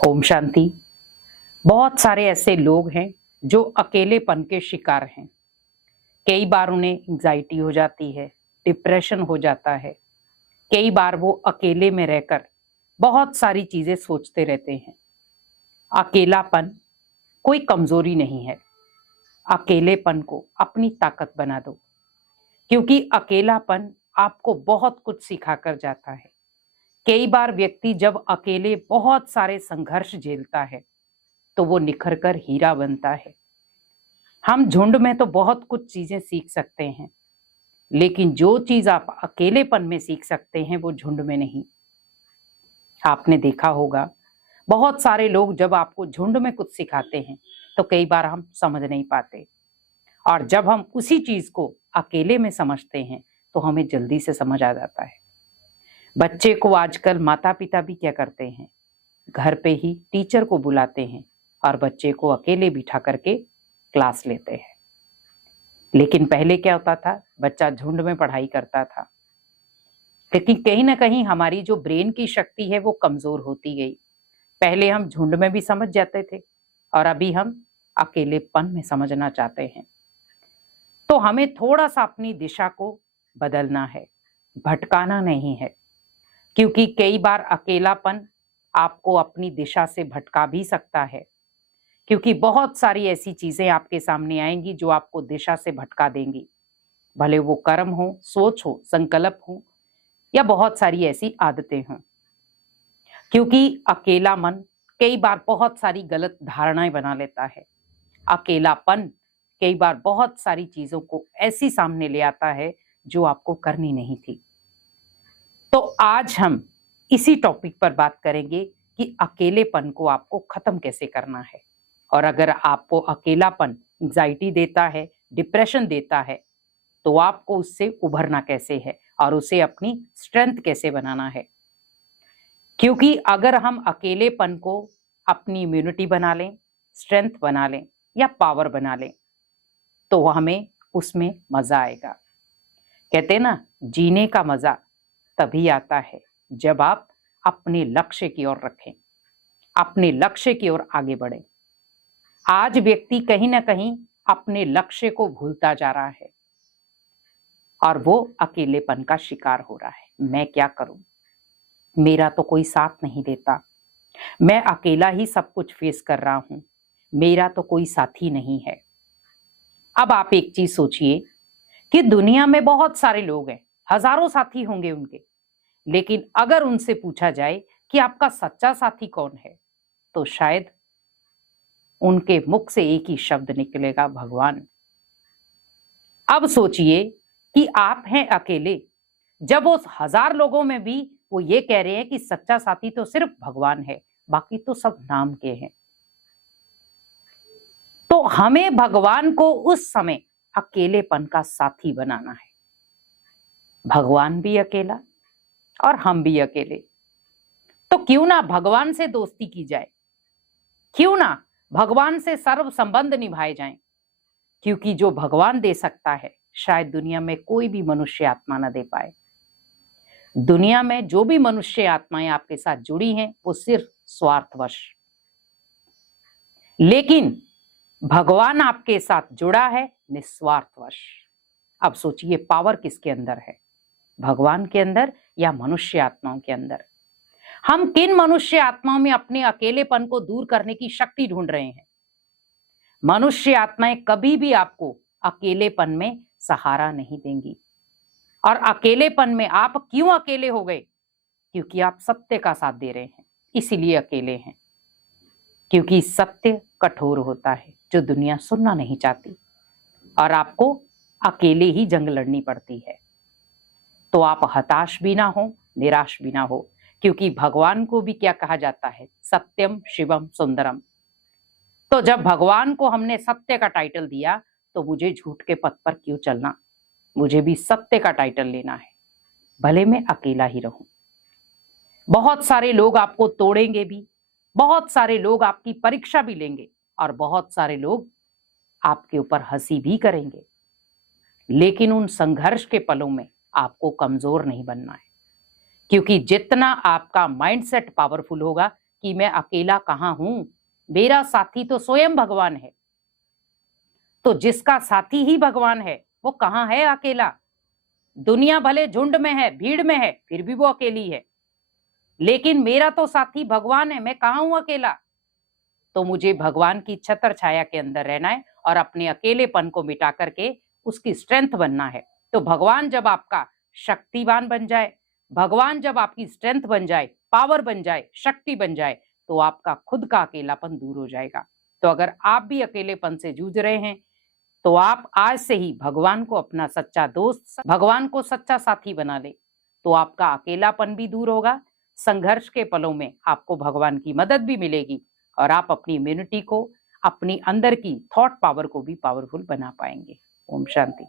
ओम शांति। बहुत सारे ऐसे लोग हैं जो अकेलेपन के शिकार हैं। कई बार उन्हें एंजाइटी हो जाती है, डिप्रेशन हो जाता है। कई बार वो अकेले में रहकर बहुत सारी चीजें सोचते रहते हैं। अकेलापन कोई कमजोरी नहीं है। अकेलेपन को अपनी ताकत बना दो, क्योंकि अकेलापन आपको बहुत कुछ सिखा कर जाता है। कई बार व्यक्ति जब अकेले बहुत सारे संघर्ष झेलता है तो वो निखर कर हीरा बनता है। हम झुंड में तो बहुत कुछ चीजें सीख सकते हैं, लेकिन जो चीज आप अकेलेपन में सीख सकते हैं वो झुंड में नहीं। आपने देखा होगा, बहुत सारे लोग जब आपको झुंड में कुछ सिखाते हैं तो कई बार हम समझ नहीं पाते, और जब हम उसी चीज को अकेले में समझते हैं तो हमें जल्दी से समझ आ जाता है। बच्चे को आजकल माता पिता भी क्या करते हैं, घर पे ही टीचर को बुलाते हैं और बच्चे को अकेले बिठा करके क्लास लेते हैं। लेकिन पहले क्या होता था, बच्चा झुंड में पढ़ाई करता था, लेकिन कहीं ना कहीं हमारी जो ब्रेन की शक्ति है वो कमजोर होती गई। पहले हम झुंड में भी समझ जाते थे और अभी हम अकेलेपन में समझना चाहते हैं। तो हमें थोड़ा सा अपनी दिशा को बदलना है, भटकाना नहीं है, क्योंकि कई बार अकेलापन आपको अपनी दिशा से भटका भी सकता है। क्योंकि बहुत सारी ऐसी चीजें आपके सामने आएंगी जो आपको दिशा से भटका देंगी, भले वो कर्म हो, सोच हो, संकल्प हो, या बहुत सारी ऐसी आदतें हों। क्योंकि अकेला मन कई बार बहुत सारी गलत धारणाएं बना लेता है। अकेलापन कई बार बहुत सारी चीजों को ऐसी सामने ले आता है जो आपको करनी नहीं थी। तो आज हम इसी टॉपिक पर बात करेंगे कि अकेलेपन को आपको खत्म कैसे करना है। और अगर आपको अकेलापन एंजाइटी देता है, डिप्रेशन देता है, तो आपको उससे उभरना कैसे है और उसे अपनी स्ट्रेंथ कैसे बनाना है। क्योंकि अगर हम अकेलेपन को अपनी इम्यूनिटी बना लें, स्ट्रेंथ बना लें या पावर बना लें, तो हमें उसमें मजा आएगा। कहते हैं ना, जीने का मजा तभी आता है जब आप अपने लक्ष्य की ओर रखें, अपने लक्ष्य की ओर आगे बढ़ें। आज व्यक्ति कहीं ना कहीं अपने लक्ष्य को भूलता जा रहा है और वो अकेलेपन का शिकार हो रहा है। मैं क्या करूं, मेरा तो कोई साथ नहीं देता, मैं अकेला ही सब कुछ फेस कर रहा हूं, मेरा तो कोई साथी नहीं है। अब आप एक चीज सोचिए कि दुनिया में बहुत सारे लोग हैं, हजारों साथी होंगे उनके, लेकिन अगर उनसे पूछा जाए कि आपका सच्चा साथी कौन है, तो शायद उनके मुख से एक ही शब्द निकलेगा, भगवान। अब सोचिए कि आप हैं अकेले, जब उस हजार लोगों में भी वो ये कह रहे हैं कि सच्चा साथी तो सिर्फ भगवान है, बाकी तो सब नाम के हैं। तो हमें भगवान को उस समय अकेलेपन का साथी बनाना है। भगवान भी अकेला और हम भी अकेले, तो क्यों ना भगवान से दोस्ती की जाए, क्यों ना भगवान से सर्व संबंध निभाए जाएं। क्योंकि जो भगवान दे सकता है शायद दुनिया में कोई भी मनुष्य आत्मा ना दे पाए। दुनिया में जो भी मनुष्य आत्माएं आपके साथ जुड़ी हैं वो सिर्फ स्वार्थवश, लेकिन भगवान आपके साथ जुड़ा है निस्वार्थवश। अब सोचिए, पावर किसके अंदर है, भगवान के अंदर या मनुष्य आत्माओं के अंदर? हम किन मनुष्य आत्माओं में अपने अकेलेपन को दूर करने की शक्ति ढूंढ रहे हैं? मनुष्य आत्माएं कभी भी आपको अकेलेपन में सहारा नहीं देंगी। और अकेलेपन में आप क्यों अकेले हो गए? क्योंकि आप सत्य का साथ दे रहे हैं, इसीलिए अकेले हैं। क्योंकि सत्य कठोर होता है जो दुनिया सुनना नहीं चाहती, और आपको अकेले ही जंग लड़नी पड़ती है। तो आप हताश भी ना हो, निराश भी ना हो, क्योंकि भगवान को भी क्या कहा जाता है, सत्यम शिवम सुंदरम। तो जब भगवान को हमने सत्य का टाइटल दिया, तो मुझे झूठ के पथ पर क्यों चलना, मुझे भी सत्य का टाइटल लेना है, भले मैं अकेला ही रहूं। बहुत सारे लोग आपको तोड़ेंगे भी, बहुत सारे लोग आपकी परीक्षा भी लेंगे, और बहुत सारे लोग आपके ऊपर हंसी भी करेंगे, लेकिन उन संघर्ष के पलों में आपको कमजोर नहीं बनना है। क्योंकि जितना आपका माइंडसेट पावरफुल होगा, कि मैं अकेला कहाँ हूं, मेरा साथी तो स्वयं भगवान है। तो जिसका साथी ही भगवान है वो कहाँ है अकेला? दुनिया भले झुंड में है, भीड़ में है, फिर भी वो अकेली है, लेकिन मेरा तो साथी भगवान है, मैं कहाँ हूं अकेला? तो मुझे भगवान की छत्र छाया के अंदर रहना है और अपने अकेलेपन को मिटा करके उसकी स्ट्रेंथ बनना है। तो भगवान जब आपका शक्तिवान बन जाए, भगवान जब आपकी स्ट्रेंथ बन जाए, पावर बन जाए, शक्ति बन जाए, तो आपका खुद का अकेलापन दूर हो जाएगा। तो अगर आप भी अकेलेपन से जूझ रहे हैं तो आप आज से ही भगवान को अपना सच्चा दोस्त, भगवान को सच्चा साथी बना ले, तो आपका अकेलापन भी दूर होगा। संघर्ष के पलों में आपको भगवान की मदद भी मिलेगी और आप अपनी इम्यूनिटी को, अपनी अंदर की थॉट पावर को भी पावरफुल बना पाएंगे। ओम शांति।